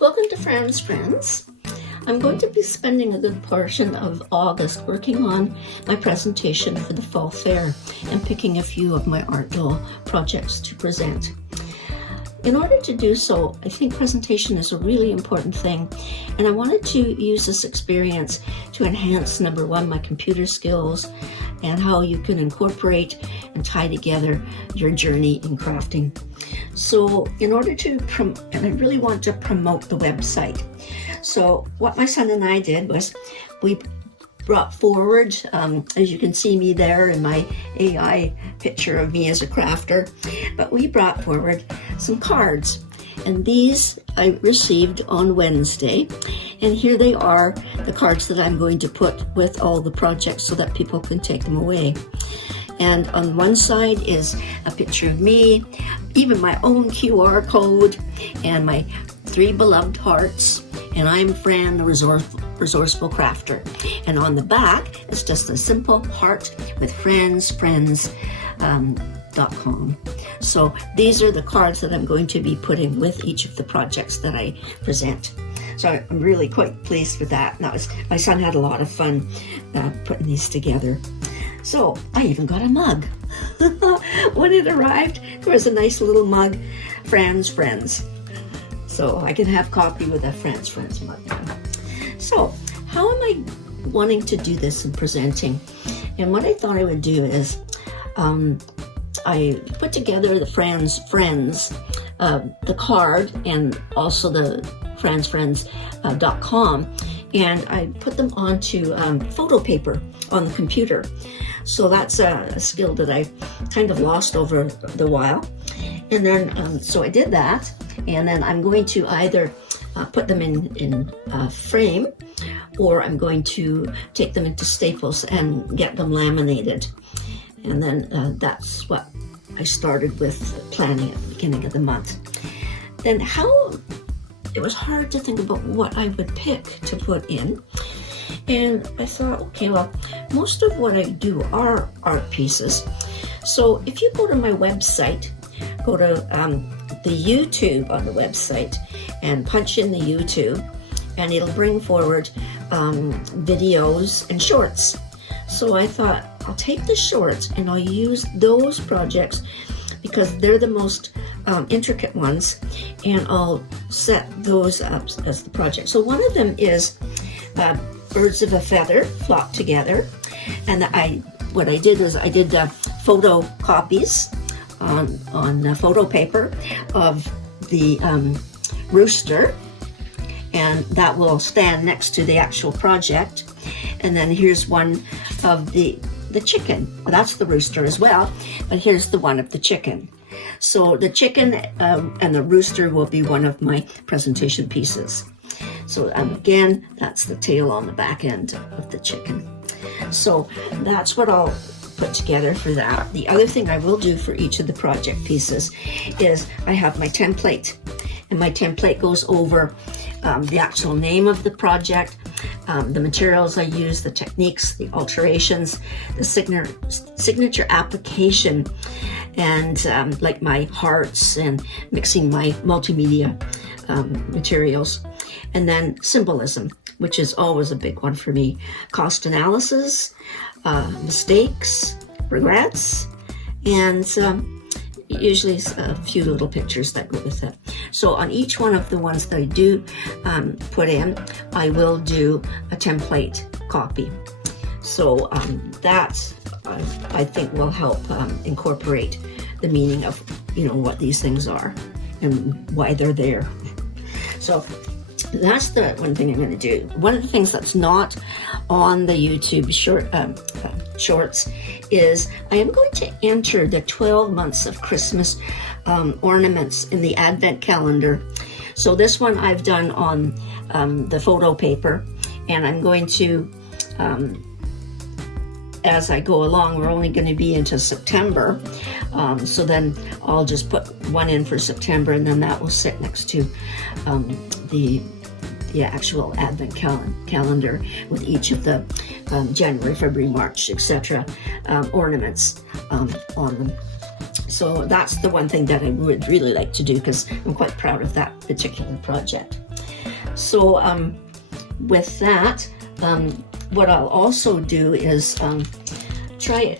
Welcome to Fran's Friends. I'm going to be spending a good portion of August working on my presentation for the Fall Fair and picking a few of my art doll projects to present. In order to do so, I think presentation is a really important thing, and I wanted to use this experience to enhance, number one, my computer skills and how you can incorporate and tie together your journey in crafting. So in order to and I really want to promote the website. So what my son and I did was we brought forward, as you can see me there in my AI picture of me as a crafter, but we brought forward some cards. And these I received on Wednesday. And here they are, the cards that I'm going to put with all the projects so that people can take them away. And on one side is a picture of me, even my own QR code, and my 3 beloved hearts. And I'm Fran, the resourceful crafter. And on the back, it's just a simple heart with friends.com. So these are the cards that I'm going to be putting with each of the projects that I present. So I'm really quite pleased with that. My son had a lot of fun putting these together. So I even got a mug. When it arrived, there was a nice little mug, Fran's Friends. So I can have coffee with a Fran's Friends mug. So how am I wanting to do this in presenting? And what I thought I would do is I put together the Fran's Friends, the card, and also the fransfriends.com, and I put them onto photo paper on the computer. So that's a skill that I kind of lost over the while. And then, so I did that, and then I'm going to either put them in a frame, or I'm going to take them into Staples and get them laminated. And then that's what I started with planning at the beginning of the month. Then it was hard to think about what I would pick to put in. And I thought, okay, well, most of what I do are art pieces. So if you go to my website, go to the YouTube on the website and punch in the YouTube, and it'll bring forward videos and shorts. So I thought I'll take the shorts and I'll use those projects because they're the most intricate ones, and I'll set those up as the project. So one of them is birds of a feather flock together, and what I did was I did photo copies on photo paper of the rooster, and that will stand next to the actual project. And then here's one of the chicken. Well, that's the rooster as well, but here's the one of the chicken. So the chicken and the rooster will be one of my presentation pieces. So again, that's the tail on the back end of the chicken. So that's what I'll put together for that. The other thing I will do for each of the project pieces is I have my template, and my template goes over the actual name of the project, the materials I use, the techniques, the alterations, the signature application, and like my hearts and mixing my multimedia materials. And then symbolism, which is always a big one for me. Cost analysis, mistakes, regrets, and usually a few little pictures that go with it. So on each one of the ones that I do put in, I will do a template copy. So that I think will help incorporate the meaning of what these things are and why they're there. So that's the one thing I'm going to do. One of the things that's not on the YouTube shorts is I am going to enter the 12 months of Christmas ornaments in the Advent calendar. So this one I've done on the photo paper, and I'm going to, as I go along, we're only going to be into September. So then I'll just put one in for September, and then that will sit next to the actual Advent calendar with each of the January, February, March, etc. Ornaments on them. So that's the one thing that I would really like to do because I'm quite proud of that particular project. So with that, what I'll also do is I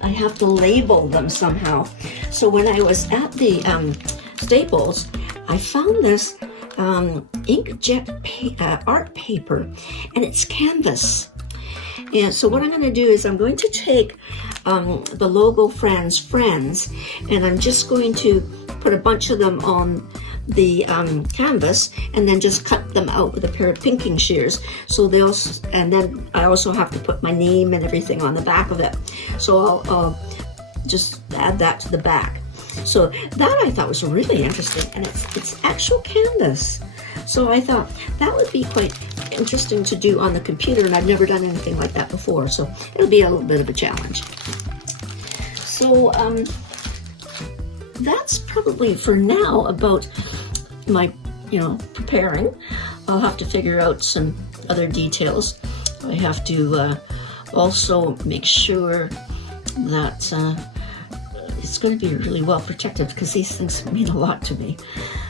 have to label them somehow. So when I was at the Staples, I found this inkjet art paper, and it's canvas. And so what I'm going to do is I'm going to take the logo Fran's Friends, and I'm just going to put a bunch of them on the canvas, and then just cut them out with a pair of pinking shears. So and then I also have to put my name and everything on the back of it. So I'll just add that to the back. So that I thought was really interesting, and it's actual canvas. So I thought that would be quite interesting to do on the computer, and I've never done anything like that before, so it'll be a little bit of a challenge. So that's probably for now about my, preparing. I'll have to figure out some other details. I have to also make sure that it's going to be really well protected, because these things mean a lot to me.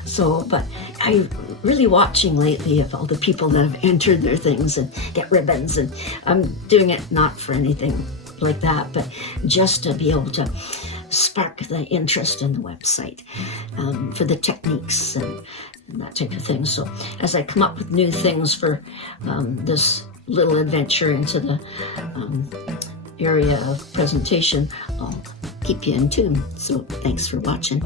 So, but I'm really watching lately of all the people that have entered their things and get ribbons, and I'm doing it not for anything like that, but just to be able to spark the interest in the website for the techniques and that type of thing. So as I come up with new things for this little adventure into the area of presentation, I'll keep you in tune. So thanks for watching.